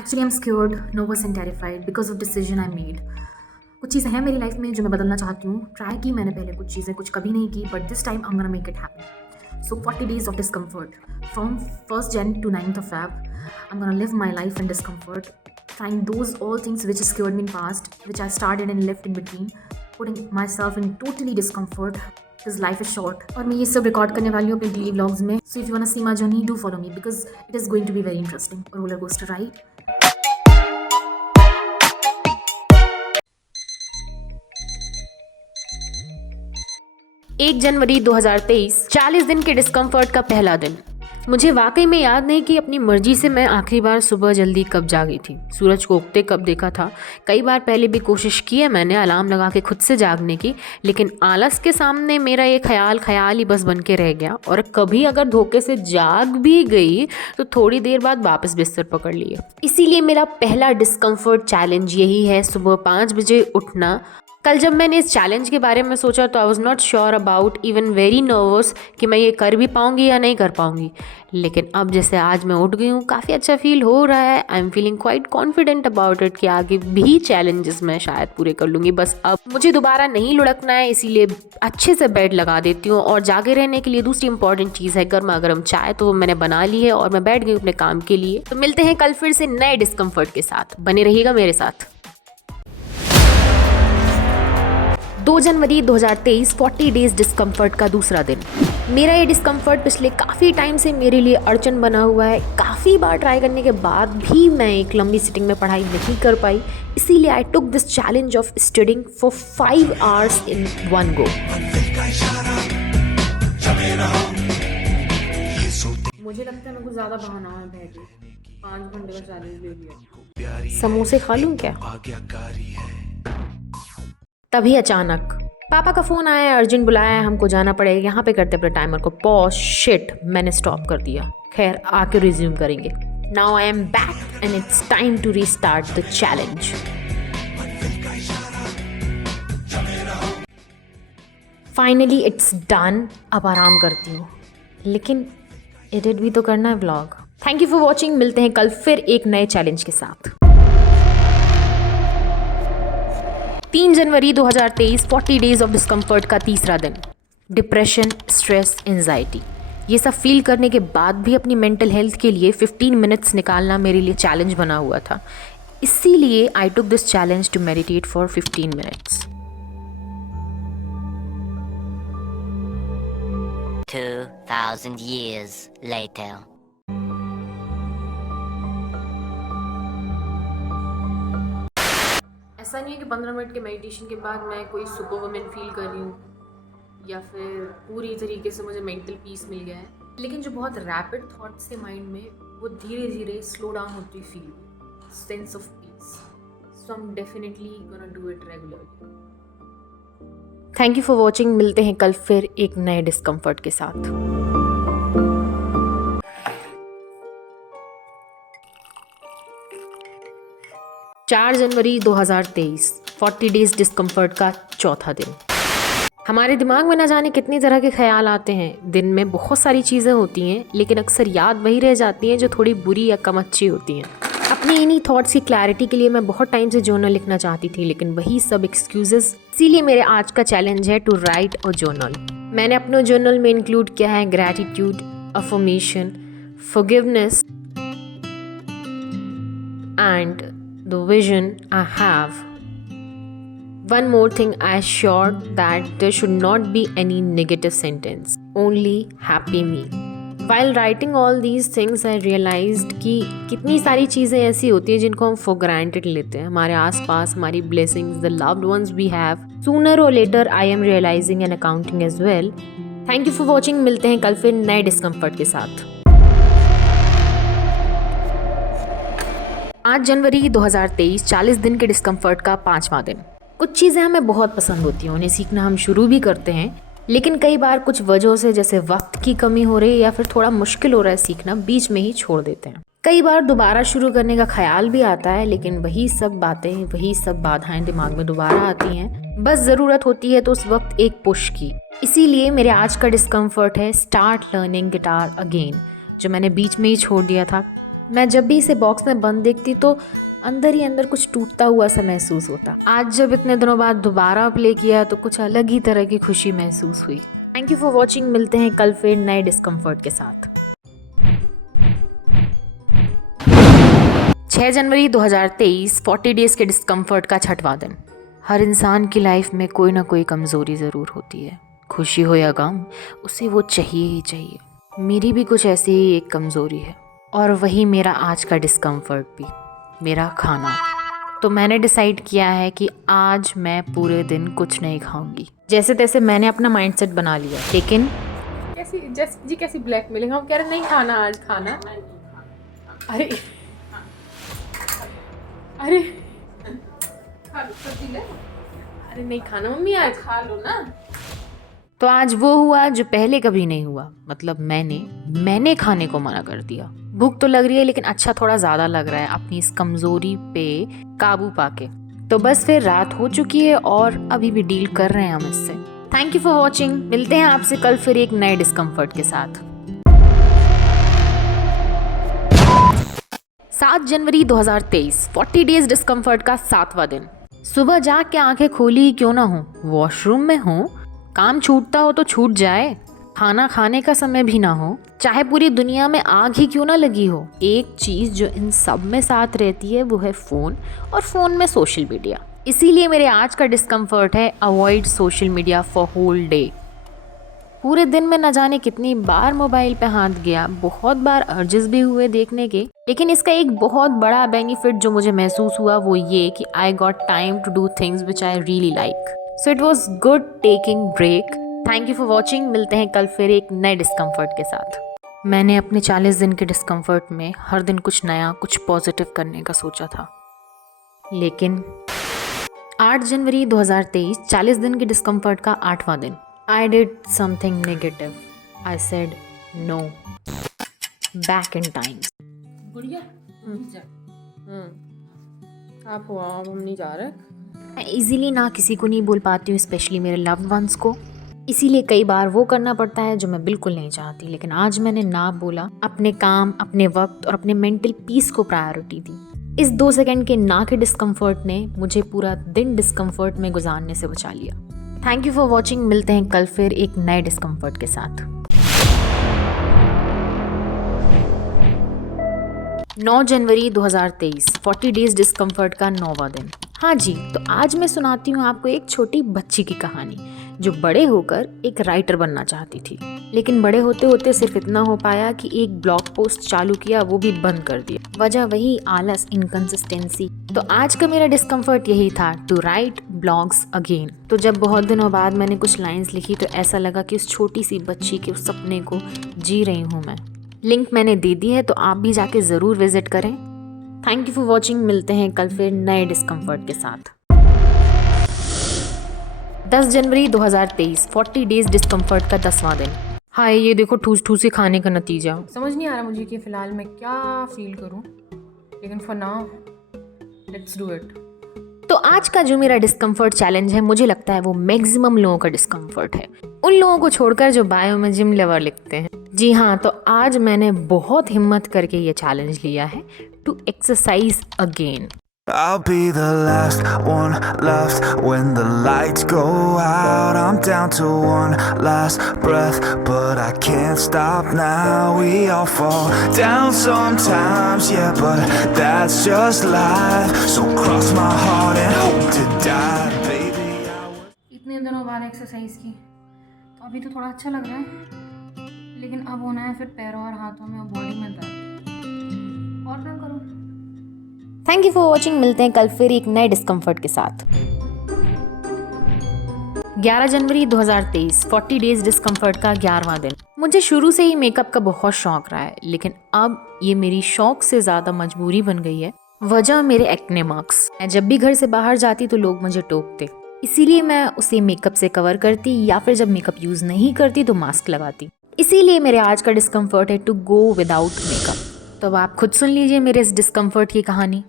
Actually I am स्क्योर्ड, nervous and terrified because of decision I made. कुछ चीज़ें हैं मेरी लाइफ में जो मैं बदलना चाहती हूँ। ट्राई की मैंने पहले कुछ चीज़ें, कुछ कभी नहीं की, but this time I am gonna make it happen. So 40 days of discomfort from 1st Jan to 9th of Feb. I'm gonna live my life in discomfort, trying those all things which scared me in past, which I started and left in between, putting myself in totally discomfort because life is short. और मैं ये सब record करने वाली हूँ अपने daily vlogs में. So if you wanna see my journey, do follow me because it is going to be very interesting. A roller coaster ride. 1 जनवरी 2023, 40 दिन के डिस्कम्फर्ट का पहला दिन। मुझे वाकई में याद नहीं कि अपनी मर्जी से मैं आखिरी बार सुबह जल्दी कब जागी थी, सूरज को उगते कब देखा था। कई बार पहले भी कोशिश की है मैंने अलार्म लगा के खुद से जागने की, लेकिन आलस के सामने मेरा ये ख्याल ही बस बन के रह गया। और कभी अगर धोखे से जाग भी गई तो थोड़ी देर बाद वापस बिस्तर पकड़ लिए। इसीलिए मेरा पहला डिस्कम्फर्ट चैलेंज यही है, सुबह 5 बजे उठना। कल जब मैंने इस चैलेंज के बारे में सोचा तो I was not sure about, even very nervous कि मैं ये कर भी पाऊँगी या नहीं कर पाऊँगी। लेकिन अब जैसे आज मैं उठ गई हूँ, काफ़ी अच्छा फील हो रहा है। I am feeling quite confident about it कि आगे भी चैलेंजेस मैं शायद पूरे कर लूँगी। बस अब मुझे दोबारा नहीं लुढ़कना है, इसीलिए अच्छे से बेड लगा देती हूँ। और जागे रहने के लिए दूसरी इंपॉर्टेंट चीज़ है गर्मा गर्म चाय, तो वो मैंने बना ली है और मैं बैठ गई अपने काम के लिए। तो मिलते हैं कल फिर से नए डिस्कम्फर्ट के साथ, बने रहिएगा मेरे साथ। 2 जनवरी 2023, 40 डेज डिस्कम्फर्ट का दूसरा दिन। मेरा ये डिस्कम्फर्ट पिछले काफ़ी टाइम से मेरे लिए अड़चन बना हुआ है। काफ़ी बार ट्राई करने के बाद भी मैं एक लंबी सिटिंग में पढ़ाई नहीं कर पाई। इसीलिए I took this challenge of studying for 5 hours in one go. मुझे लगता है मैं कुछ ज़्यादा बहाना है, बैठ 5 घंटे का चैलेंज ले लिया। समोसे खा लूँ क्या? तभी अचानक पापा का फ़ोन आया, अर्जेंट बुलाया है, हमको जाना पड़ेगा। यहाँ पे करते अपने टाइमर को पॉज। शिट, मैंने स्टॉप कर दिया। खैर, आके रिज्यूम करेंगे। Now I am back and it's time to restart the challenge. Finally it's done. अब आराम करती हूँ, लेकिन एडिट भी तो करना है vlog. Thank you for watching. मिलते हैं कल फिर एक नए चैलेंज के साथ। 3 जनवरी 2023, 40 डेज ऑफ डिस्कम्फर्ट का तीसरा दिन। डिप्रेशन, स्ट्रेस, एंजाइटी, ये सब फील करने के बाद भी अपनी मेंटल हेल्थ के लिए 15 मिनट्स निकालना मेरे लिए चैलेंज बना हुआ था। इसीलिए I took this challenge to meditate for 15 minutes. 2000 years later. ऐसा नहीं है कि 15 मिनट के मेडिटेशन के बाद मैं कोई सुपर वुमन फील कर रही हूँ या फिर पूरी तरीके से मुझे मेंटल पीस मिल गया है, लेकिन जो बहुत रैपिड थॉट्स थे माइंड में, वो धीरे धीरे स्लो डाउन होती feel, sense of peace. So I am definitely gonna do it regularly. Thank you for watching. मिलते हैं कल फिर एक नए डिस्कम्फर्ट के साथ। 4 जनवरी 2023, 40 डेज डिस्कम्फर्ट का चौथा दिन। हमारे दिमाग में न जाने कितनी तरह के ख्याल आते हैं। दिन में बहुत सारी चीज़ें होती हैं, लेकिन अक्सर याद वही रह जाती हैं जो थोड़ी बुरी या कम अच्छी होती हैं। अपनी इन्हीं थॉट्स की क्लैरिटी के लिए मैं बहुत टाइम से जर्नल लिखना चाहती थी, लेकिन वही सब एक्सक्यूजेस। इसीलिए मेरे आज का चैलेंज है टू राइट अ जर्नल। मैंने अपने जर्नल में इंक्लूड किया है gratitude, affirmation, forgiveness and the vision I have. One more thing, I assured that there should not be any negative sentence, only happy me. While writing all these things, I realized कि कितनी सारी चीज़ें ऐसी होती हैं जिनको हम for granted लेते हैं। हमारे आसपास हमारी blessings, the loved ones we have. Sooner or later, I am realizing and accounting as well. Thank you for watching. मिलते हैं कल फिर नए डिस्कम्फर्ट के साथ। 8 जनवरी 2023, 40 दिन के डिस्कम्फर्ट का 5वां दिन। कुछ चीज़ें हमें बहुत पसंद होती हैं, उन्हें सीखना हम शुरू भी करते हैं, लेकिन कई बार कुछ वजहों से, जैसे वक्त की कमी हो रही है या फिर थोड़ा मुश्किल हो रहा है सीखना, बीच में ही छोड़ देते हैं। कई बार दोबारा शुरू करने का ख्याल भी आता है, लेकिन वही सब बातें, वही सब बाधाएं दिमाग में दोबारा आती हैं। बस ज़रूरत होती है तो उस वक्त एक पुश की। इसीलिए मेरे आज का डिस्कम्फर्ट है स्टार्ट लर्निंग गिटार अगेन, जो मैंने बीच में ही छोड़ दिया था। मैं जब भी इसे बॉक्स में बंद देखती तो अंदर ही अंदर कुछ टूटता हुआ सा महसूस होता। आज जब इतने दिनों बाद दोबारा प्ले किया तो कुछ अलग ही तरह की खुशी महसूस हुई। Thank you for watching. मिलते हैं कल फिर नए डिस्कम्फर्ट के साथ। 6 जनवरी 2023 40 डेज के डिस्कम्फर्ट का छठवां दिन। हर इंसान की लाइफ में कोई ना कोई कमज़ोरी ज़रूर होती है। खुशी हो या गम, उसे वो चाहिए ही चाहिए। मेरी भी कुछ ऐसी ही एक कमज़ोरी है और वही मेरा आज का डिस्कम्फर्ट भी, मेरा खाना। तो मैंने डिसाइड किया है कि आज मैं पूरे दिन कुछ नहीं खाऊंगी। जैसे तैसे मैंने अपना माइंडसेट बना लिया। लेकिन कैसी ब्लैकमेलिंग, हम कह रहे नहीं खाना आज खाना। अरे अरे अरे नहीं खाना मम्मी, आज खा लो ना। तो आज वो हुआ जो पहले कभी नहीं हुआ। मतलब मैंने खाने को मना कर दिया। भूख तो लग रही है लेकिन अच्छा थोड़ा ज़्यादा लग रहा है अपनी इस कमज़ोरी पे काबू पाके। तो बस फिर रात हो चुकी है और अभी भी डील कर रहे हैं हम इससे। Thank you for watching. मिलते हैं आपसे कल फिर एक नए डिस्कम्फर्ट के साथ। 7 जनवरी 2023 40 डेज डिस्कम्फर्ट का 7वां दिन। सुबह जाग के आंखें खोली ही क्यों ना हो, वॉशरूम में हो, काम छूटता हो तो छूट जाए, खाना खाने का समय भी ना हो, चाहे पूरी दुनिया में आग ही क्यों ना लगी हो, एक चीज़ जो इन सब में साथ रहती है वो है फ़ोन, और फ़ोन में सोशल मीडिया। इसीलिए मेरे आज का डिस्कम्फर्ट है avoid social media for whole day. पूरे दिन में न जाने कितनी बार मोबाइल पे हाथ गया, बहुत बार अर्जेस भी हुए देखने के, लेकिन इसका एक बहुत बड़ा बेनिफिट जो मुझे महसूस हुआ वो ये कि I got time to do things which I really like. So it was good taking break. Thank you for watching. मिलते हैं कल फिर एक नए डिस्कम्फर्ट के साथ। मैंने अपने 40 दिन के डिस्कम्फर्ट में हर दिन कुछ नया, कुछ पॉजिटिव करने का सोचा था, लेकिन 8 जनवरी 2023 40 दिन के डिस्कम्फर्ट का 8वां दिन। I did something negative. I said no. Back in time. गुड़िया आप हो, आप हम नहीं जा रहे। मैं इजीली ना किसी को नहीं बोल पाती हूँ, स्पेशली मेरे लव्ड वंस को। इसीलिए कई बार वो करना पड़ता है जो मैं बिल्कुल नहीं चाहती, लेकिन आज मैंने ना बोला। अपने काम, अपने वक्त और अपने मेंटल पीस को प्रायोरिटी दी। इस 2 सेकंड के ना के डिस्कम्फर्ट ने मुझे पूरा दिन डिस्कम्फर्ट में गुजारने से बचा लिया। Thank you for watching. मिलते हैं कल फिर एक नए डिस्कम्फर्ट के साथ। 9 जनवरी 2023 40 डेज डिस्कम्फर्ट का 9वां दिन। हाँ जी, तो आज मैं सुनाती हूँ आपको एक छोटी बच्ची की कहानी जो बड़े होकर एक राइटर बनना चाहती थी, लेकिन बड़े होते होते सिर्फ इतना हो पाया कि एक ब्लॉग पोस्ट चालू किया, वो भी बंद कर दिया। वजह वही आलस, इनकंसिस्टेंसी। तो आज का मेरा डिस्कम्फर्ट यही था, टू राइट ब्लॉग्स अगेन। तो जब बहुत दिनों बाद मैंने कुछ लाइंस लिखी तो ऐसा लगा कि उस छोटी सी बच्ची के उस सपने को जी रही हूँ मैं। लिंक मैंने दे दी है, तो आप भी जाके ज़रूर विजिट करें। Thank you for watching. मिलते हैं कल फिर नए डिस्कम्फर्ट के साथ। 10 जनवरी 2023 40 डेज डिस्कम्फर्ट का 10वां दिन। हाय, ये देखो ठूस ठूस के खाने का नतीजा। समझ नहीं आ रहा मुझे कि फ़िलहाल मैं क्या फील करूं, लेकिन for now let's do it. तो आज का जो मेरा डिस्कम्फर्ट चैलेंज है, मुझे लगता है वो मैक्सिमम लोगों का डिस्कम्फर्ट है, उन लोगों को छोड़कर जो बायो में जिम लवर लिखते हैं। जी हाँ, तो आज मैंने बहुत हिम्मत करके ये चैलेंज लिया है, to exercise again. I'll be the last one left when the lights go out. I'm down to one last breath, but I can't stop now. We all fall down sometimes, yeah, but that's just life. So cross my heart and hope to die, baby. इतने दिनों बाद exercise की तो अभी तो थोड़ा अच्छा लग रहा है, लेकिन अब होना है फिर पैरों और हाथों में और बॉडी में दर्द। और क्या करूँ? Thank you for watching. मिलते हैं कल फिर एक नए डिस्कम्फर्ट के साथ। 11 जनवरी 2023 40 डेज डिस्कम्फर्ट का 11वां दिन। मुझे शुरू से ही मेकअप का बहुत शौक रहा है, लेकिन अब ये मेरी शौक से ज़्यादा मजबूरी बन गई है। वजह मेरे एक्ने मार्क्स। मैं जब भी घर से बाहर जाती तो लोग मुझे टोकते, इसीलिए मैं उसे मेकअप से कवर करती, या फिर जब मेकअप यूज़ नहीं करती तो मास्क लगाती। इसीलिए मेरे आज का डिस्कम्फर्ट है टू गो विदाउट मेकअप। तो अब आप खुद सुन लीजिए मेरे इस डिस्कम्फर्ट की कहानी।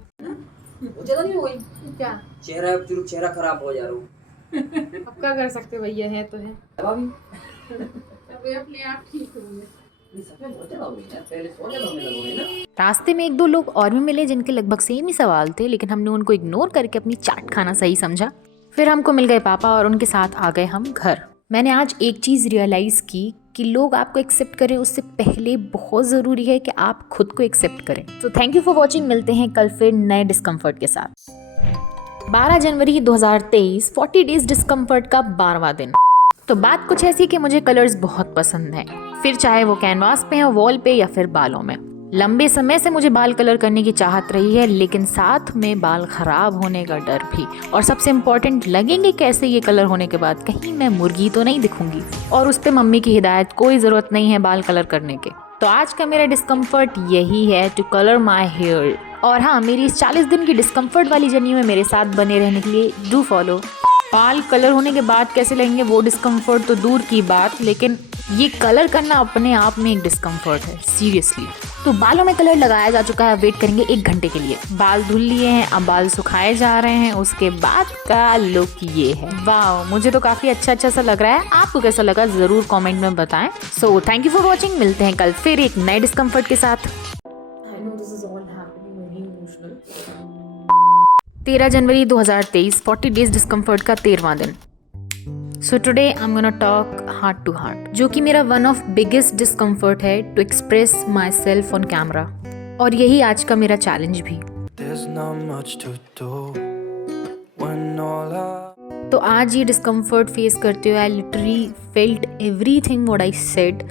मुझे तो नहीं हुई क्या चेहरा खराब हो जा रहा हूँ। अब क्या कर सकते भैया, है तो है। भाभी अभी अपने आप ठीक होंगे। सच में बहुत ज्यादा हो गई यार, पहले सो ज्यादा होने लगोगे ना। रास्ते में एक दो लोग और भी मिले जिनके लगभग सेम ही सवाल थे, लेकिन हमने उनको इग्नोर करके अपनी चाट खाना सही समझा। फिर हमको मिल गए पापा और उनके साथ आ गए हम घर। मैंने आज एक चीज़ रियलाइज़ की कि लोग आपको एक्सेप्ट करें उससे पहले बहुत ज़रूरी है कि आप खुद को एक्सेप्ट करें। तो थैंक यू फॉर वॉचिंग, मिलते हैं कल फिर नए डिस्कम्फर्ट के साथ। 12 जनवरी 2023, 40 डेज डिस्कम्फर्ट का 12वां दिन। तो बात कुछ ऐसी कि मुझे कलर्स बहुत पसंद हैं, फिर चाहे वो कैनवास पे हो, वॉल पे या फिर बालों में। लंबे समय से मुझे बाल कलर करने की चाहत रही है, लेकिन साथ में बाल खराब होने का डर भी। और सबसे इम्पोर्टेंट, लगेंगे कैसे ये कलर होने के बाद, कहीं मैं मुर्गी तो नहीं दिखूंगी। और उस पे मम्मी की हिदायत, कोई ज़रूरत नहीं है बाल कलर करने के। तो आज का मेरा डिस्कम्फर्ट यही है, टू कलर माई हेयर। और हाँ, मेरी इस 40 दिन की डिस्कम्फर्ट वाली जर्नी में मेरे साथ बने रहने के लिए डू फॉलो। बाल कलर होने के बाद कैसे लगेंगे वो डिस्कम्फर्ट तो दूर की बात, लेकिन ये कलर करना अपने आप में एक डिस्कम्फर्ट है, सीरियसली। तो बालों में कलर लगाया जा चुका है, वेट करेंगे 1 घंटे के लिए। बाल धुल लिए हैं, अब बाल सुखाए जा रहे हैं। उसके बाद का लुक ये है। वाह, मुझे तो काफ़ी अच्छा सा लग रहा है। आपको कैसा लगा ज़रूर कमेंट में बताएं। सो थैंक यू फॉर वॉचिंग, मिलते हैं कल फिर एक नए डिस्कम्फर्ट के साथ। 13 जनवरी 2023, 40 डेज डिस्कम्फर्ट का 13वां दिन। So today I am gonna talk heart to heart, जो कि मेरा वन ऑफ बिगेस्ट डिस्कम्फर्ट है, to express my self on camera. और यही आज का मेरा चैलेंज भी। There's not much to do when all तो आज ये डिस्कम्फर्ट फेस करते हुए I literally felt everything what I said,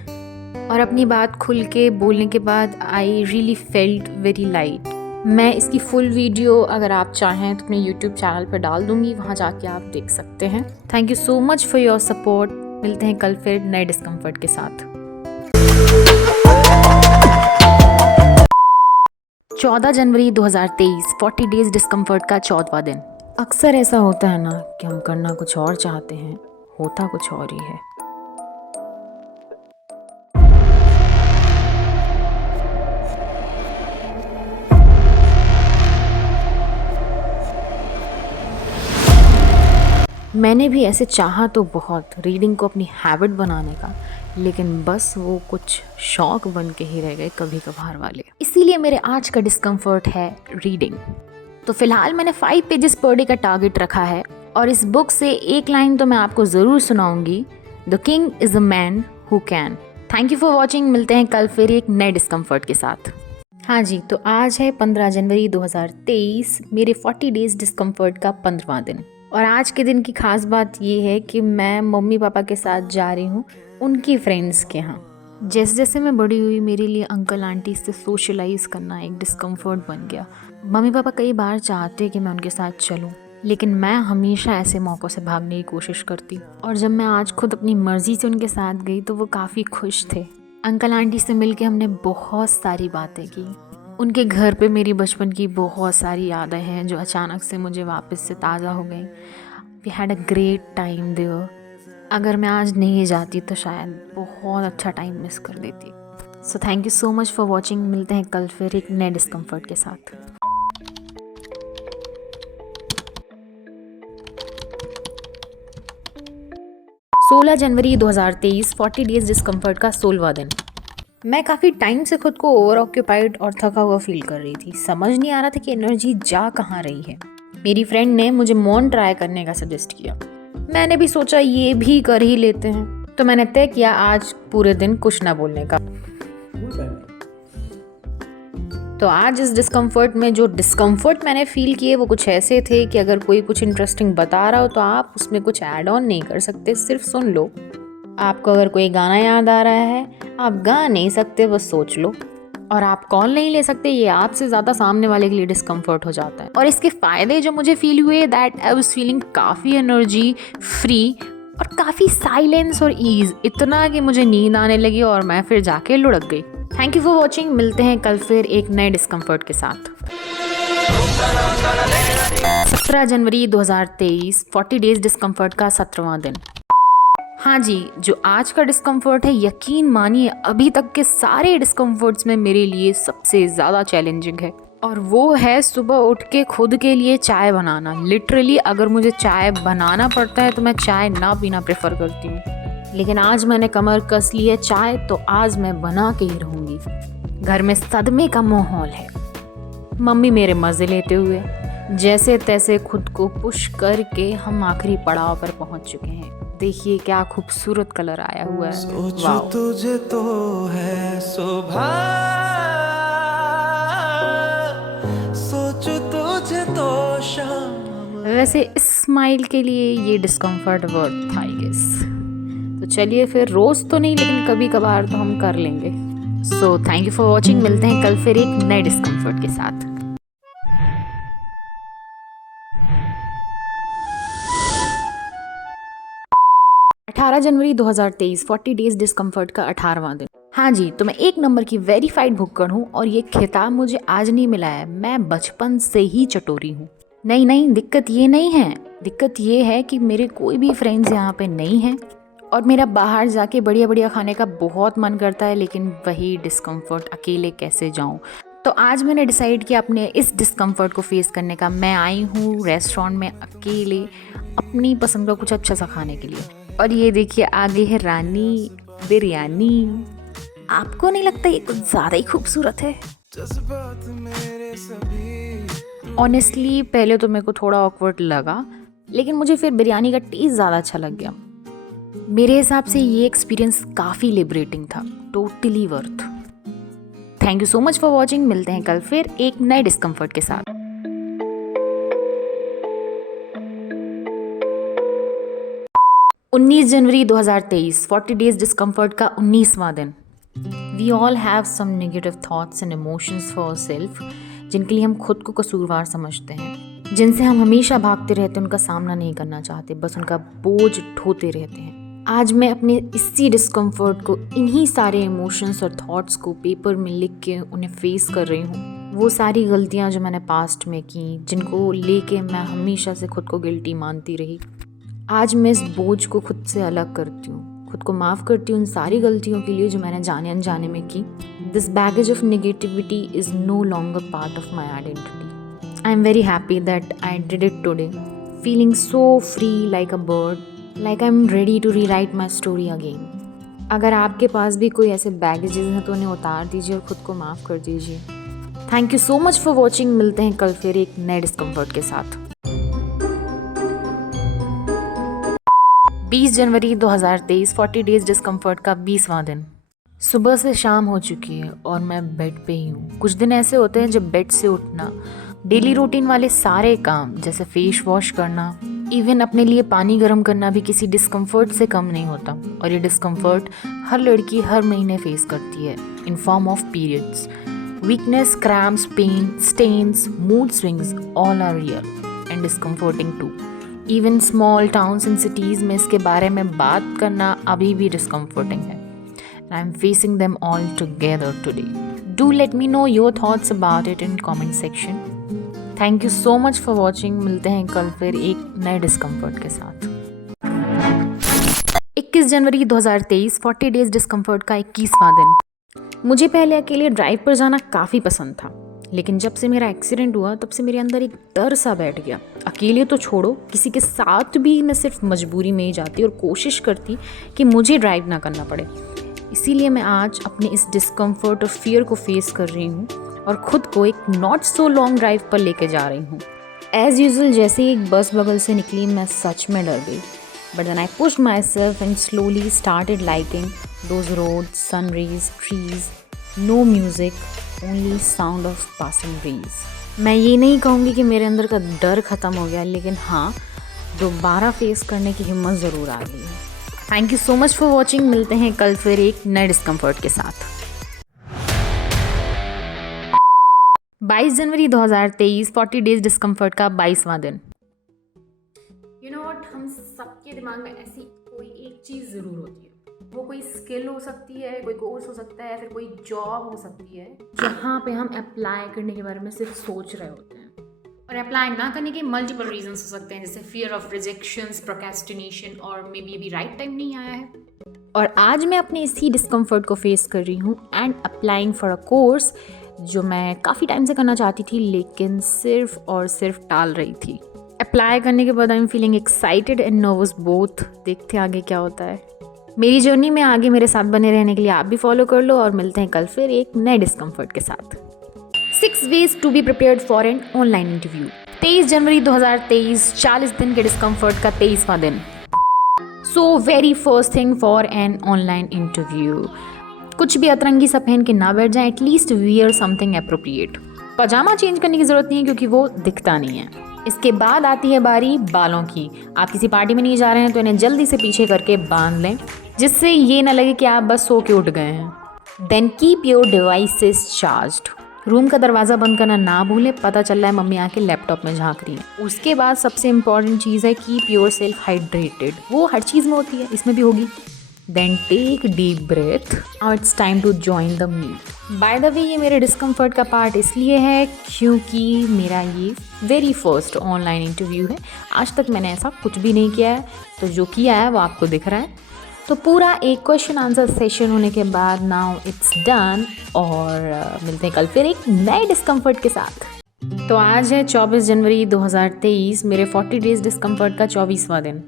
और अपनी बात खुल के बोलने के बाद I really felt very light. मैं इसकी फुल वीडियो अगर आप चाहें तो अपने यूट्यूब चैनल पर डाल दूंगी, वहाँ जाके आप देख सकते हैं। Thank you so much for your support. मिलते हैं कल फिर नए डिस्कम्फर्ट के साथ। 14 जनवरी 2023, 40 डेज डिस्कम्फर्ट का 14वां दिन। अक्सर ऐसा होता है ना कि हम करना कुछ और चाहते हैं, होता कुछ और ही है। मैंने भी ऐसे चाहा तो बहुत रीडिंग को अपनी हैबिट बनाने का, लेकिन बस वो कुछ शौक बन के ही रह गए कभी कभार वाले। इसीलिए मेरे आज का डिस्कम्फर्ट है रीडिंग। तो फिलहाल मैंने 5 पेजेस पर डे का टारगेट रखा है, और इस बुक से एक लाइन तो मैं आपको ज़रूर सुनाऊंगी, the king is a man who can. Thank you for watching, मिलते हैं कल फिर एक नए डिस्कम्फर्ट के साथ। हाँ जी, तो आज है 15 जनवरी 2023, मेरे 40 डेज डिस्कम्फर्ट का 15वां दिन। और आज के दिन की खास बात ये है कि मैं मम्मी पापा के साथ जा रही हूँ उनकी फ्रेंड्स के यहाँ। जैसे जैसे मैं बड़ी हुई, मेरे लिए अंकल आंटी से सोशलाइज करना एक डिस्कम्फर्ट बन गया। मम्मी पापा कई बार चाहते कि मैं उनके साथ चलूँ, लेकिन मैं हमेशा ऐसे मौक़ों से भागने की कोशिश करती। और जब मैं आज खुद अपनी मर्ज़ी से उनके साथ गई तो वो काफ़ी खुश थे। अंकल आंटी से मिलके हमने बहुत सारी बातें की। उनके घर पे मेरी बचपन की बहुत सारी यादें हैं जो अचानक से मुझे वापस से ताज़ा हो गई। We had a great time there. अगर मैं आज नहीं जाती तो शायद बहुत अच्छा टाइम मिस कर देती। सो thank you so much for watching, मिलते हैं कल फिर एक नए डिस्कम्फर्ट के साथ। सोलह जनवरी 2023, 40 डेज डिस्कम्फर्ट का 16वां दिन। मैं काफ़ी टाइम से खुद को ओवर ऑक्यूपाइड और थका हुआ फील कर रही थी। समझ नहीं आ रहा था कि एनर्जी जा कहाँ रही है। मेरी फ्रेंड ने मुझे मौन ट्राई करने का सजेस्ट किया। मैंने भी सोचा ये भी कर ही लेते हैं, तो मैंने तय किया आज पूरे दिन कुछ ना बोलने का। तो आज इस डिस्कम्फर्ट में जो डिस्कम्फर्ट मैंने फील किए वो कुछ ऐसे थे कि अगर कोई कुछ इंटरेस्टिंग बता रहा हो तो आप उसमें कुछ ऐड ऑन नहीं कर सकते, सिर्फ सुन लो। आपको अगर कोई गाना याद आ रहा है, आप गा नहीं सकते, बस सोच लो। और आप कॉल नहीं ले सकते, ये आपसे ज़्यादा सामने वाले के लिए डिस्कम्फर्ट हो जाता है। और इसके फ़ायदे जो मुझे फील हुए, दैट आई वाज फीलिंग काफ़ी एनर्जी फ्री और काफ़ी साइलेंस और ईज़, इतना कि मुझे नींद आने लगी और मैं फिर जाके लुढ़क गई। थैंक यू फॉर वॉचिंग, मिलते हैं कल फिर एक नए डिस्कम्फर्ट के साथ। 17 जनवरी 2023, 40 डेज डिस्कम्फर्ट का 17वां दिन। हाँ जी, जो आज का डिस्कम्फर्ट है, यकीन मानिए अभी तक के सारे डिस्कम्फर्ट्स में मेरे लिए सबसे ज़्यादा चैलेंजिंग है, और वो है सुबह उठ के खुद के लिए चाय बनाना। लिटरली अगर मुझे चाय बनाना पड़ता है तो मैं चाय ना पीना प्रेफर करती हूँ। लेकिन आज मैंने कमर कस ली है चाय तो आज मैं बना के ही रहूँगी। घर में सदमे का माहौल है। मम्मी मेरे मज़े लेते हुए जैसे तैसे खुद को पुश करके हम आखिरी पड़ाव पर पहुंच चुके हैं। देखिए क्या खूबसूरत कलर आया हुआ है। सोचो तुझे तो है सुबह, सोचो तुझे तो शाम। वैसे इस स्माइल के लिए ये डिस्कम्फर्ट वर्थ था आई गेस। तो चलिए फिर रोज़ तो नहीं लेकिन कभी कभार तो हम कर लेंगे। सो थैंक यू फॉर वॉचिंग। मिलते हैं कल फिर एक नए डिस्कम्फर्ट के साथ। 18 जनवरी 2023 40 डेज डिस्कम्फर्ट का 18वां दिन। हाँ जी, तो मैं 1 नंबर की वेरीफाइड भुक्कड़ हूँ और ये खिताब मुझे आज नहीं मिला है। मैं बचपन से ही चटोरी हूँ। नहीं, दिक्कत ये नहीं है। दिक्कत ये है कि मेरे कोई भी फ्रेंड्स यहाँ पे नहीं हैं और मेरा बाहर जाके बढ़िया खाने का बहुत मन करता है, लेकिन वही डिस्कम्फर्ट अकेले कैसे जाऊँ। तो आज मैंने डिसाइड किया अपने इस डिस्कम्फर्ट को फेस करने का। मैं आई हूँ रेस्टोरेंट में अकेले अपनी पसंद का कुछ अच्छा सा खाने के लिए। और ये देखिए आगे है रानी बिरयानी। आपको नहीं लगता ये कुछ ज़्यादा ही खूबसूरत है? ऑनेस्टली पहले तो मेरे को थोड़ा ऑकवर्ड लगा, लेकिन मुझे फिर बिरयानी का टेस्ट ज़्यादा अच्छा लग गया। मेरे हिसाब से ये एक्सपीरियंस काफ़ी लिबरेटिंग था। Totally worth. Thank you so much for watching. मिलते हैं कल फिर एक नए डिस्कम्फर्ट के साथ। 19 जनवरी 2023 40 डेज डिस्कम्फर्ट का 19वां दिन। We all have some negative thoughts and emotions for self, जिनके लिए हम खुद को कसूरवार समझते हैं, जिनसे हम हमेशा भागते रहते हैं, उनका सामना नहीं करना चाहते, बस उनका बोझ ढोते रहते हैं। आज मैं अपने इसी डिस्कम्फर्ट को, इन्हीं सारे इमोशंस और थॉट्स को पेपर में लिख के उन्हें फेस कर रही हूँ। वो सारी गलतियाँ जो मैंने पास्ट में की, जिनको लेके मैं हमेशा से खुद को गिल्टी मानती रही, आज मैं इस बोझ को खुद से अलग करती हूँ। खुद को माफ़ करती हूँ उन सारी गलतियों के लिए जो मैंने जाने अनजाने में की। This baggage of negativity is no longer part of my identity. I am very happy that I did it today, feeling so free like a bird, like I am ready to rewrite my story again. अगर आपके पास भी कोई ऐसे baggages हैं तो उन्हें उतार दीजिए और ख़ुद को माफ़ कर दीजिए। Thank you so much for watching. मिलते हैं कल फिर एक नए डिस्कम्फर्ट के साथ। 20 जनवरी 2023 40 डेज डिस्कम्फर्ट का 20वां दिन। सुबह से शाम हो चुकी है और मैं बेड पे ही हूँ। कुछ दिन ऐसे होते हैं जब बेड से उठना, डेली रूटीन वाले सारे काम जैसे फेस वॉश करना, इवन अपने लिए पानी गर्म करना भी किसी डिस्कम्फर्ट से कम नहीं होता। और ये डिस्कम्फर्ट हर लड़की हर महीने फेस करती है in form of periods. Weakness, cramps, pain, stains, mood swings, all are real and discomforting too. Even small towns and cities में इसके बारे में बात करना अभी भी डिस्कम्फर्टिंग है। I am facing them all together today. Do let me know your thoughts about it in comment section. Thank you so much for watching. मिलते हैं कल फिर एक नए डिस्कम्फर्ट के साथ। 21 जनवरी 2023 40 डेज डिस्कम्फर्ट का 21वां दिन। मुझे पहले अकेले ड्राइव पर जाना काफ़ी पसंद था, लेकिन जब से मेरा एक्सीडेंट हुआ तब से मेरे अंदर एक डर सा बैठ गया। अकेले तो छोड़ो, किसी के साथ भी मैं सिर्फ मजबूरी में ही जाती और कोशिश करती कि मुझे ड्राइव ना करना पड़े। इसीलिए मैं आज अपने इस डिस्कम्फर्ट और फियर को फेस कर रही हूँ और ख़ुद को एक नॉट सो लॉन्ग ड्राइव पर लेके जा रही हूँ। एज़ यूजुअल जैसे ही एक बस बगल से निकली मैं सच में डर गई, but then I pushed my self and slowly started liking those roads, sun rays, trees, no music, only sound of passing breeze. मैं ये नहीं कहूँगी कि मेरे अंदर का डर ख़त्म हो गया, लेकिन हाँ, दोबारा फेस करने की हिम्मत ज़रूर आ गई है। Thank you so much for watching. मिलते हैं कल फिर एक नए डिस्कम्फर्ट के साथ। 22 जनवरी 2023 40 डेज डिस्कम्फर्ट का 22वां दिन। यू नो व्हाट, हम सबके दिमाग में ऐसी कोई एक चीज़ ज़रूर होती है। वो कोई स्किल हो सकती है, कोई कोर्स हो सकता है, फिर कोई जॉब हो सकती है जहाँ पे हम अप्लाई करने के बारे में सिर्फ सोच रहे होते हैं। और अप्लाई ना करने के मल्टीपल रीजंस हो सकते हैं, जैसे फियर ऑफ रिजेक्शंस, प्रोक्रेस्टिनेशन, और मे बी अभी राइट टाइम नहीं आया है। और आज मैं अपने इसी डिस्कम्फर्ट को फेस कर रही हूँ and applying for a course जो मैं काफ़ी टाइम से करना चाहती थी, लेकिन सिर्फ और सिर्फ टाल रही थी। अप्लाई करने के बाद I am feeling excited and nervous both. देखते आगे क्या होता है। मेरी जर्नी में आगे मेरे साथ बने रहने के लिए आप भी फॉलो कर लो और मिलते हैं कल फिर एक नए डिस्कम्फर्ट के साथ। 6 ways to be prepared for an online interview. 23 जनवरी 2023, 40 दिन के डिस्कम्फर्ट का 23वां दिन। So very first thing for an online interview, कुछ भी अतरंगी सा पहन के ना बैठ जाए, एटलीस्ट वियर समथिंग एप्रोप्रिएट। पजामा चेंज करने की ज़रूरत नहीं है क्योंकि वो दिखता नहीं है। इसके बाद आती है बारी बालों की। आप किसी पार्टी में नहीं जा रहे हैं तो इन्हें जल्दी से पीछे करके बांध लें, जिससे ये ना लगे कि आप बस सो के उठ गए हैं। Then keep your devices charged. Room का दरवाज़ा बंद करना ना भूलें, पता चल रहा है मम्मी आके लैपटॉप में झांक रही है। उसके बाद सबसे इंपॉर्टेंट चीज़ है कीप योर सेल्फ हाइड्रेटेड। वो हर चीज़ में होती है, इसमें भी होगी। Then take deep breath. Now it's time to join the meet. By the way, ये मेरे डिस्कम्फर्ट का पार्ट इसलिए है क्योंकि मेरा ये वेरी फर्स्ट ऑनलाइन इंटरव्यू है। आज तक मैंने ऐसा कुछ भी नहीं किया है, तो जो किया है वो आपको दिख रहा है। तो पूरा एक क्वेश्चन आंसर सेशन होने के बाद नाउ इट्स डन, और मिलते हैं कल फिर एक नए डिस्कम्फर्ट के साथ। तो आज है 24 जनवरी 2023, मेरे 40 डेज डिस्कम्फर्ट का 24वां दिन।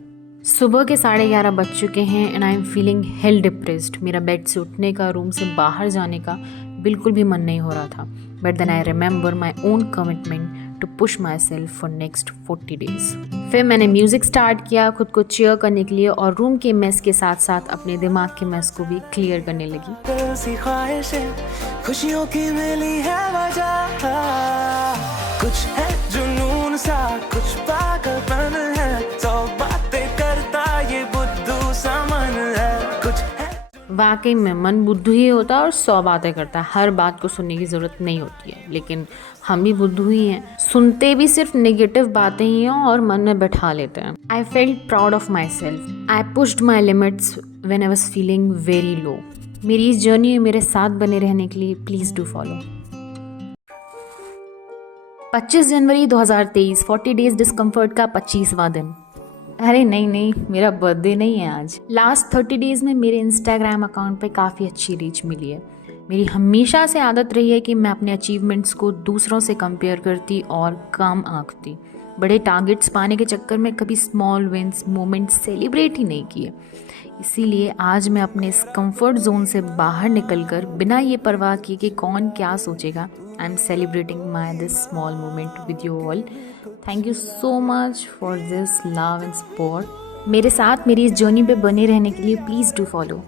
सुबह के 11:30 बज चुके हैं and I am feeling hello depressed. मेरा बेड से उठने का, रूम से बाहर जाने का बिल्कुल भी मन नहीं हो रहा था। But then I remember my own commitment to push my self for next 40 days. फिर मैंने म्यूज़िक स्टार्ट किया खुद को चीयर करने के लिए, और रूम के मेस के साथ साथ अपने दिमाग के मेस को भी क्लियर करने लगी। सी ख्वाहिशें खुशियों की मिली है वजह, कुछ है जुनून सा, कुछ पागलपन है, सौ बातें करता ये बुद्धू सा मन है, कुछ है। वाकई में मन बुद्धू ही होता है और 100 बातें करता है। हर बात को सुनने की ज़रूरत नहीं होती है, लेकिन हम भी बुद्धू ही हैं, सुनते भी सिर्फ नेगेटिव बातें ही हैं और मन में बैठा लेते हैं। I felt proud of my self. I pushed my limits when I was feeling very low. मेरी इस जर्नी में मेरे साथ बने रहने के लिए please do follow. 25 January 2023, 40 days discomfort का 25वां दिन। अरे नहीं, मेरा बर्थडे नहीं है आज। लास्ट 30 डेज़ में मेरे इंस्टाग्राम अकाउंट पे काफ़ी अच्छी रीच मिली है। मेरी हमेशा से आदत रही है कि मैं अपने अचीवमेंट्स को दूसरों से कंपेयर करती और कम आंकती। बड़े टारगेट्स पाने के चक्कर में कभी स्मॉल विंस मोमेंट्स सेलिब्रेट ही नहीं किए। इसीलिए आज मैं अपने इस कंफर्ट जोन से बाहर निकलकर बिना ये परवाह किए कि कौन क्या सोचेगा, I am celebrating my this small moment with you all. Thank you so much for this love and support. मेरे साथ मेरी इस जर्नी पे बने रहने के लिए प्लीज़ डू फॉलो।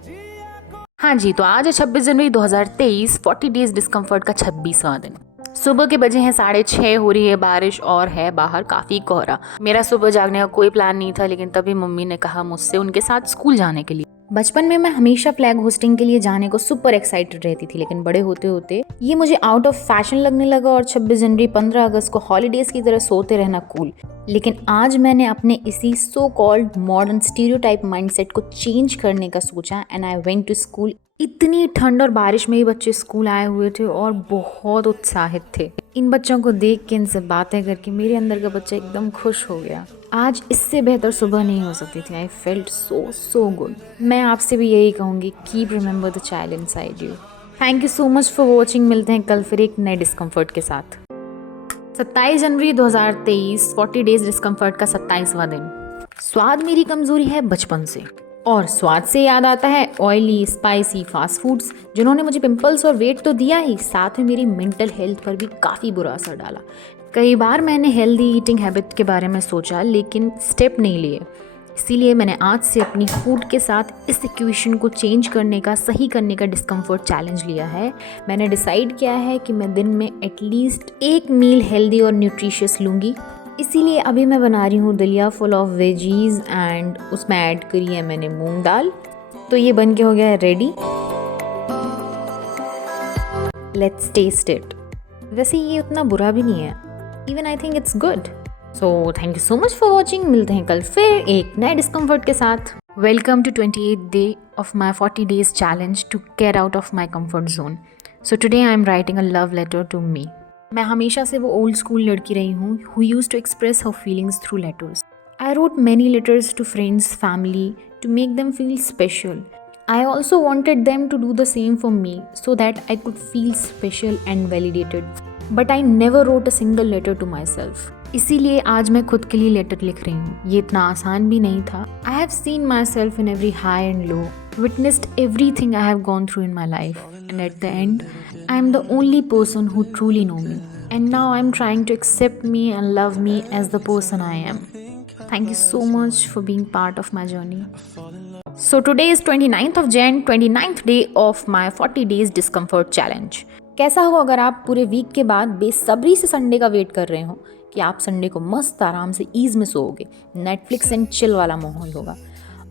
हाँ जी, तो आज है 26 जनवरी 2023, 40 डेज डिस्कम्फर्ट का 26वां दिन। सुबह के बजे हैं 6:30, हो रही है बारिश और है बाहर काफ़ी कोहरा। मेरा सुबह जागने का कोई प्लान नहीं था, लेकिन तभी मम्मी ने कहा मुझसे उनके साथ स्कूल जाने के लिए। बचपन में मैं हमेशा फ्लैग होस्टिंग के लिए जाने को सुपर एक्साइटेड रहती थी, लेकिन बड़े होते होते ये मुझे आउट ऑफ फैशन लगने लगा और 26 जनवरी 15 अगस्त को हॉलीडेज की तरह सोते रहना कूल। लेकिन आज मैंने अपने इसी so called modern stereotype mindset को चेंज करने का सोचा and I went to school. इतनी ठंड और बारिश में ही बच्चे स्कूल आए हुए थे और बहुत उत्साहित थे। इन बच्चों को देख के, इनसे बातें करके मेरे अंदर का बच्चा एकदम खुश हो गया। आज इससे बेहतर सुबह नहीं हो सकती थी। I felt so good. मैं आपसे भी यही कहूँगी, keep remember the child inside you. Thank you so much for watching. मिलते हैं कल फिर एक नए डिस्कम्फर्ट के साथ। 27 जनवरी 2023, 40 डेज डिस्कम्फर्ट का 27वां दिन। स्वाद मेरी कमजोरी है बचपन से, और स्वाद से याद आता है ऑयली स्पाइसी फास्ट फूड्स, जिन्होंने मुझे पिंपल्स और वेट तो दिया ही, साथ में मेरी मेंटल हेल्थ पर भी काफ़ी बुरा असर डाला। कई बार मैंने हेल्दी ईटिंग हैबिट के बारे में सोचा, लेकिन स्टेप नहीं लिए। इसीलिए मैंने आज से अपनी फूड के साथ इस इक्वेशन को चेंज करने का, सही करने का डिस्कम्फर्ट चैलेंज लिया है। मैंने डिसाइड किया है कि मैं दिन में एटलीस्ट एक मील हेल्दी और न्यूट्रिशियस लूँगी। इसीलिए अभी मैं बना रही हूँ दलिया फुल ऑफ वेजीज एंड उसमें ऐड करी है मैंने मूंग दाल। तो ये बन के हो गया है रेडी। Let's test it. वैसे ये उतना बुरा भी नहीं है, even I think it's good. So thank you so much for watching. मिलते हैं कल फिर एक नए डिस्कम्फर्ट के साथ। Welcome to 28th day of my 40 days challenge to get out of my comfort zone. So today I am writing a love letter to me. मैं हमेशा से वो ओल्ड स्कूल लड़की रही हूँ who used to express her feelings through letters. I wrote many letters to friends, family to make them feel special. I also wanted them to do the same for me so that I could feel special and validated. But I never wrote a single letter to myself. इसीलिए आज मैं खुद के लिए letter लिख रही हूँ। ये इतना आसान भी नहीं था। I have seen myself in every high and low. witnessed everything I have gone through in my life, and at the end, I am the only person who truly know me. And now I am trying to accept me and love me as the person I am. Thank you so much for being part of my journey. So today is 29th of Jan, 29th day of my 40 days discomfort challenge. कैसा हो अगर आप पूरे week के बाद बेसब्री से Sunday का वेट कर रहे हो कि आप संडे को मस्त आराम से ईज में सोओगे, नेटफ्लिक्स एंड चिल वाला माहौल होगा,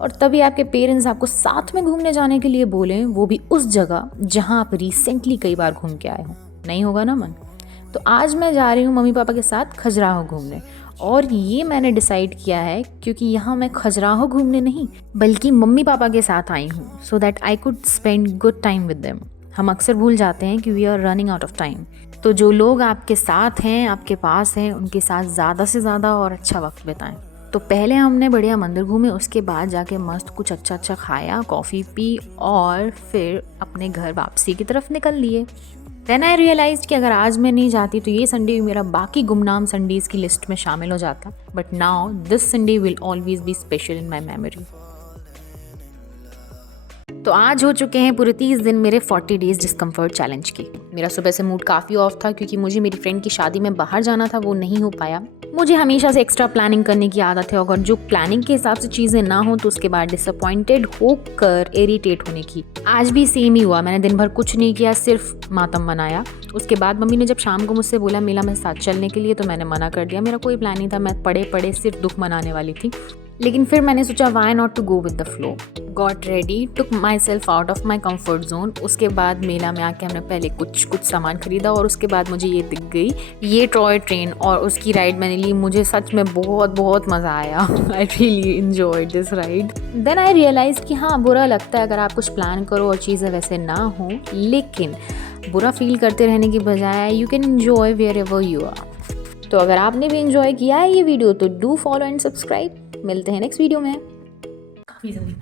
और तभी आपके पेरेंट्स आपको साथ में घूमने जाने के लिए बोलें, वो भी उस जगह जहां आप रिसेंटली कई बार घूम के आए हो। नहीं होगा ना मन? तो आज मैं जा रही हूँ मम्मी पापा के साथ खजुराहो घूमने, और ये मैंने डिसाइड किया है क्योंकि यहाँ मैं खजुराहो घूमने नहीं बल्कि मम्मी पापा के साथ आई हूँ, so that I could spend good time with them. हम अक्सर भूल जाते हैं कि we are running out of time, तो जो लोग आपके साथ हैं, आपके पास हैं, उनके साथ ज़्यादा से ज़्यादा और अच्छा वक्त बिताएं। तो पहले हमने बढ़िया मंदिर घूमे, उसके बाद जाके मस्त कुछ अच्छा खाया, कॉफ़ी पी, और फिर अपने घर वापसी की तरफ निकल लिए। देन आई रियलाइज कि अगर आज मैं नहीं जाती तो ये संडे मेरा बाकी गुमनाम संडेज़ की लिस्ट में शामिल हो जाता, but now this Sunday will always be special in my memory. तो आज हो चुके हैं पूरे 30 दिन मेरे 40 डेज डिस्कम्फर्ट चैलेंज की। मेरा सुबह से मूड काफ़ी ऑफ था क्योंकि मुझे मेरी फ्रेंड की शादी में बाहर जाना था, वो नहीं हो पाया। मुझे हमेशा से एक्स्ट्रा प्लानिंग करने की आदत है, अगर जो प्लानिंग के हिसाब से चीज़ें ना हो तो उसके बाद डिसअपॉइंटेड होकर इरिटेट होने की। आज भी सेम ही हुआ, मैंने दिन भर कुछ नहीं किया, सिर्फ मातम मनाया। उसके बाद मम्मी ने जब शाम को मुझसे बोला मेला में साथ चलने के लिए, तो मैंने मना कर दिया। मेरा कोई प्लान नहीं था, मैं पड़े पड़े सिर्फ दुख मनाने वाली थी। लेकिन फिर मैंने सोचा why not to go with the flow. Got ready, took my self out of my comfort zone. उसके बाद मेला में आके हमने पहले कुछ सामान खरीदा, और उसके बाद मुझे ये दिख गई ये टॉय ट्रेन, और उसकी राइड मैंने ली। मुझे सच में बहुत मज़ा आया। I really enjoyed this ride. Then I realize कि हाँ, बुरा लगता है अगर आप कुछ प्लान करो और चीज़ें वैसे ना हो, लेकिन बुरा फील करते रहने की बजाय you can enjoy wherever you are. तो अगर आपने भी इन्जॉय किया है ये वीडियो तो डू फॉलो एंड सब्सक्राइब। मिलते हैं नेक्स्ट वीडियो में। काफ़ी जल्दी।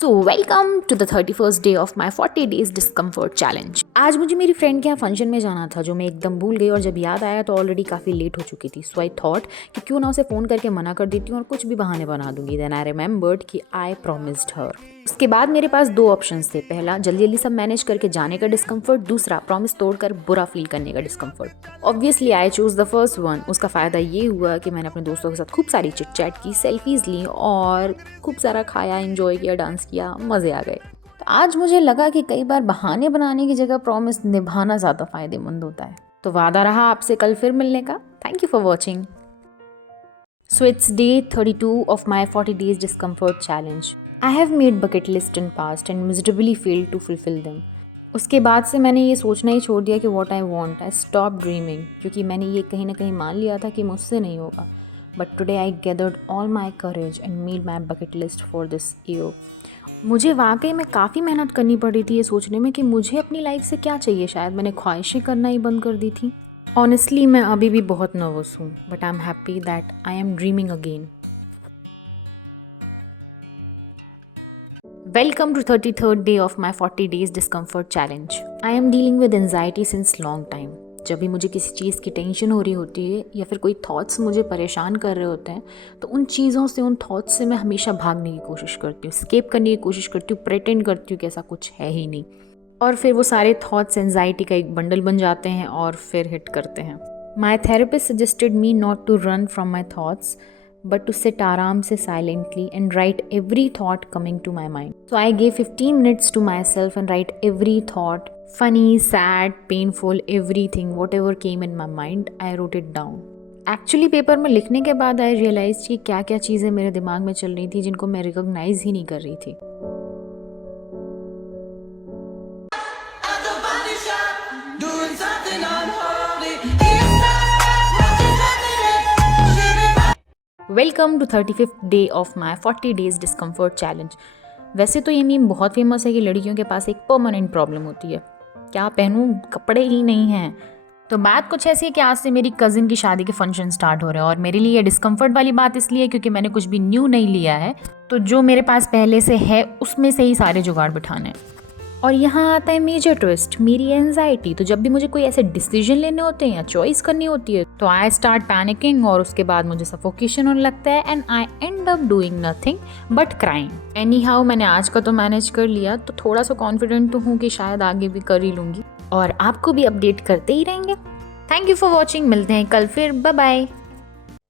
तो welcome to the 31st day of my 40 days discomfort challenge. आज मुझे मेरी फ्रेंड के यहाँ फंक्शन में जाना था, जो मैं एकदम भूल गई, और जब याद आया तो ऑलरेडी काफ़ी लेट हो चुकी थी। सो आई थॉट कि क्यों ना उसे फ़ोन करके मना कर देती हूँ और कुछ भी बहाने बना दूंगी। देन आई रिमेंबर्ड कि आई प्रॉमिस्ड हर। उसके बाद मेरे पास 2 ऑप्शंस थे, पहला जल्दी सब मैनेज करके जाने का डिस्कम्फर्ट, दूसरा प्रॉमिस तोड़कर बुरा फील करने का discomfort. Obviously I choose the first one. उसका फ़ायदा ये हुआ कि मैंने अपने दोस्तों के साथ खूब सारी चिट चैट की, सेल्फीज़ ली, और खूब सारा खाया, एंजॉय किया, डांस किया, मज़े आ गए। तो आज मुझे लगा कि कई बार बहाने बनाने की जगह प्रॉमिस निभाना ज़्यादा फ़ायदेमंद होता है। तो वादा रहा आपसे कल फिर मिलने का। Thank you for watching. So it's day 32 of my 40 days discomfort challenge. I have made bucket list in past and miserably failed to fulfill them. उसके बाद से मैंने ये सोचना ही छोड़ दिया कि what I want. I stopped dreaming, क्योंकि मैंने ये कहीं ना कहीं मान लिया था कि मुझसे नहीं होगा. But today I gathered all my courage and made my bucket list for this year. मुझे वाकई में काफ़ी मेहनत करनी पड़ी थी ये सोचने में कि मुझे अपनी लाइफ से क्या चाहिए। शायद मैंने ख्वाहिशें करना ही बंद कर दी थी। Honestly, मैं अभी भी बहुत नर्वस हूँ, but I'm happy that I am dreaming again. Welcome to 33rd day of my 40 days discomfort challenge. I am dealing with anxiety since long time. जब भी मुझे किसी चीज़ की टेंशन हो रही होती है या फिर कोई थॉट्स मुझे परेशान कर रहे होते हैं, तो उन चीज़ों से, उन थॉट्स से मैं हमेशा भागने की कोशिश करती हूँ, स्केप करने की कोशिश करती हूँ, प्रेटेंड करती हूँ कि ऐसा कुछ है ही नहीं, और फिर वो सारे थॉट्स एंजाइटी का एक बंडल बन जाते हैं और फिर हिट करते हैं। My therapist suggested me not to run from my thoughts but to sit आराम से silently and write every thought coming to my mind. So I gave 15 minutes to my self and write every thought, funny, sad, painful, everything, whatever came in my mind, I wrote it down. Actually paper में लिखने के बाद आई realize कि क्या क्या चीज़ें मेरे दिमाग में चल रही थी जिनको मैं रिकॉग्नाइज ही नहीं कर रही थी। Welcome to 35th day of my 40 days discomfort challenge. वैसे तो ये मीम बहुत फेमस है कि लड़कियों के पास एक परमानेंट प्रॉब्लम होती है, क्या पहनूं, कपड़े ही नहीं हैं। तो बात कुछ ऐसी है कि आज से मेरी कज़िन की शादी के फंक्शन स्टार्ट हो रहे हैं, और मेरे लिए ये डिस्कम्फर्ट वाली बात इसलिए क्योंकि मैंने कुछ भी न्यू नहीं लिया है, तो जो मेरे पास पहले से है उसमें से ही सारे जुगाड़ बिठाने हैं। और यहाँ आता है मेजर ट्विस्ट, मेरी एंजाइटी। तो जब भी मुझे कोई ऐसे डिसीजन लेने होते हैं या चॉइस करनी होती है तो आई स्टार्ट पैनिकिंग और उसके बाद मुझे सफोकेशन होने लगता है and I and up doing nothing but crying. Any how मैंने आज का तो मैनेज कर लिया, तो थोड़ा सा कॉन्फिडेंट तो हूँ कि शायद आगे भी कर ही लूँगी और आपको भी अपडेट करते ही रहेंगे। थैंक यू फॉर वॉचिंग, मिलते हैं कल फिर, bye bye.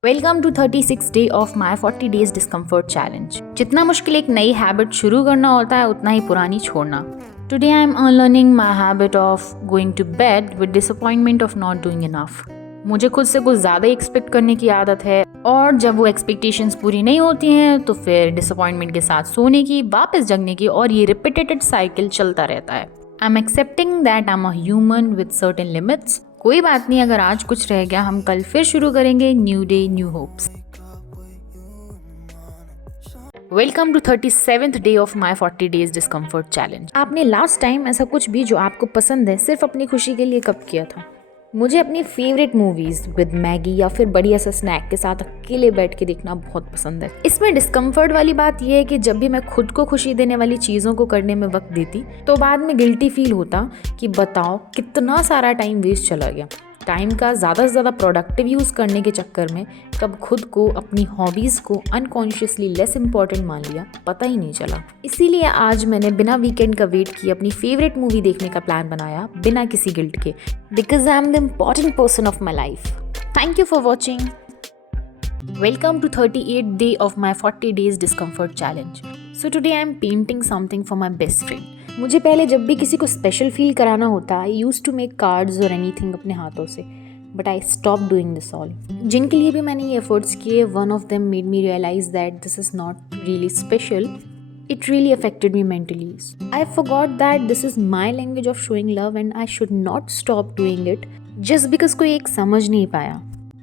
Welcome to 36 day of my 40 days discomfort challenge. जितना मुश्किल एक नई हैबिट शुरू करना होता है उतना ही पुरानी छोड़ना। Today I am unlearning my habit of going to bed with disappointment of not doing enough. मुझे खुद से कुछ ज़्यादा एक्सपेक्ट करने की आदत है और जब वो एक्सपेक्टेशंस पूरी नहीं होती हैं तो फिर डिसअपॉइंटमेंट के साथ सोने की, वापस जगने की, और ये रिपीटेड साइकिल चलता रहता है। I am accepting that I am a human with certain limits. कोई बात नहीं, अगर आज कुछ रह गया हम कल फिर शुरू करेंगे। New day new hopes. Welcome to 37th day of my 40 days discomfort challenge. आपने लास्ट टाइम ऐसा कुछ भी जो आपको पसंद है सिर्फ अपनी खुशी के लिए कब किया था? मुझे अपनी फेवरेट मूवीज विद मैगी या फिर बढ़िया सा स्नैक के साथ अकेले बैठ के देखना बहुत पसंद है। इसमें डिस्कम्फर्ट वाली बात यह है कि जब भी मैं खुद को खुशी देने वाली चीज़ों को करने में वक्त देती तो बाद में गिल्टी फील होता कि बताओ कितना सारा टाइम वेस्ट चला गया। टाइम का ज़्यादा से ज़्यादा प्रोडक्टिव यूज़ करने के चक्कर में कब खुद को, अपनी हॉबीज़ को अनकॉन्शियसली लेस इम्पॉर्टेंट मान लिया, पता ही नहीं चला। इसीलिए आज मैंने बिना वीकेंड का वेट किए अपनी फेवरेट मूवी देखने का प्लान बनाया, बिना किसी गिल्ट के, because I am the important person of my life. Thank you for watching. Welcome to 38th day of my 40 days discomfort challenge. So today I am painting something for my best friend. मुझे पहले जब भी किसी को special feel कराना होता I use to make cards और anything अपने हाथों से, but I stop doing this all. जिनके लिए भी मैंने ये एफर्ट्स किए, one of them made me realize that this is not really special, it really affected me mentally. I forgot that this is my language of showing love and I should not stop doing it just because कोई एक समझ नहीं पाया।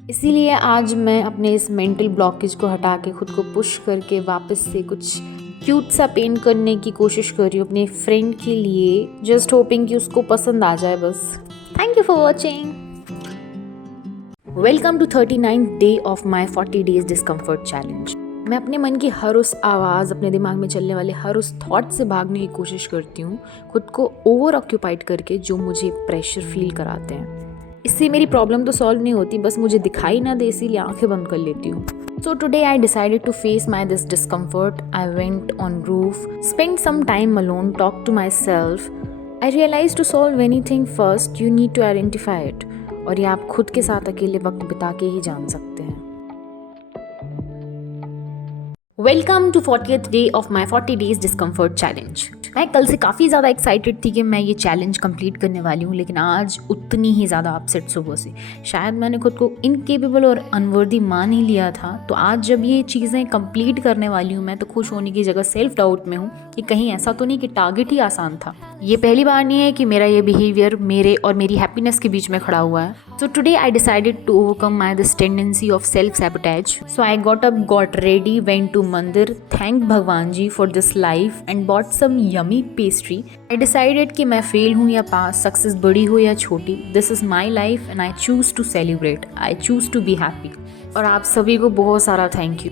इसीलिए आज मैं अपने इस मेंटल ब्लॉकेज को हटा के खुद को पुश करके वापस से कुछ क्यूट सा पेंट करने की कोशिश कर रही हूँ अपने फ्रेंड के लिए, जस्ट होपिंग कि उसको पसंद आ जाए बस। Thank you for watching. Welcome to 39th day of my 40 days discomfort challenge. मैं अपने मन की हर उस आवाज़, अपने दिमाग में चलने वाले हर उस थॉट से भागने की कोशिश करती हूँ, खुद को ओवर ऑक्यूपाइड करके, जो मुझे प्रेशर फील कराते हैं। इससे मेरी प्रॉब्लम तो सॉल्व नहीं होती, बस मुझे दिखाई ना दे इसीलिए आंखें बंद कर लेती हूँ। So today I decided to face this discomfort. I went on roof, spent some time alone, talked to myself. I realized to solve anything first, you need to identify it. और ये आप खुद के साथ अकेले वक्त बिता के ही जान सकते हैं। Welcome to 40th day of my 40 days discomfort challenge. मैं कल से काफ़ी ज़्यादा एक्साइटेड थी कि मैं ये चैलेंज कंप्लीट करने वाली हूँ, लेकिन आज उतनी ही ज़्यादा अपसेट सुबह से। शायद मैंने खुद को इनकेपेबल और अनवर्दी मान ही लिया था। तो आज जब ये चीज़ें कंप्लीट करने वाली हूँ मैं, तो खुश होने की जगह सेल्फ डाउट में हूँ कि कहीं ऐसा तो नहीं कि टारगेट ही आसान था। ये पहली बार नहीं है कि मेरा ये बिहेवियर मेरे और मेरी हैप्पीनेस के बीच में खड़ा हुआ है। So today I decided to overcome this tendency of self-sabotage. So I got up, got ready, went to mandir, thanked Bhagwan ji for this life and bought some yummy pastry. I decided कि मैं fail हूँ या पास, success बड़ी हो या छोटी, this is my life and I choose to celebrate. I choose to be happy. और आप सभी को बहुत सारा थैंक यू।